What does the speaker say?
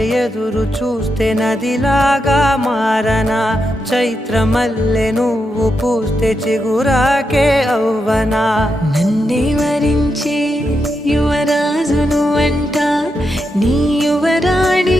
ఎదురు చూస్తే నదిలాగా మారనా, చైత్రమల్లె నువ్వు పూస్తే చిగురాకే అవ్వనా. నన్నే వరించే యువరాజును అంట నీ యువరాణి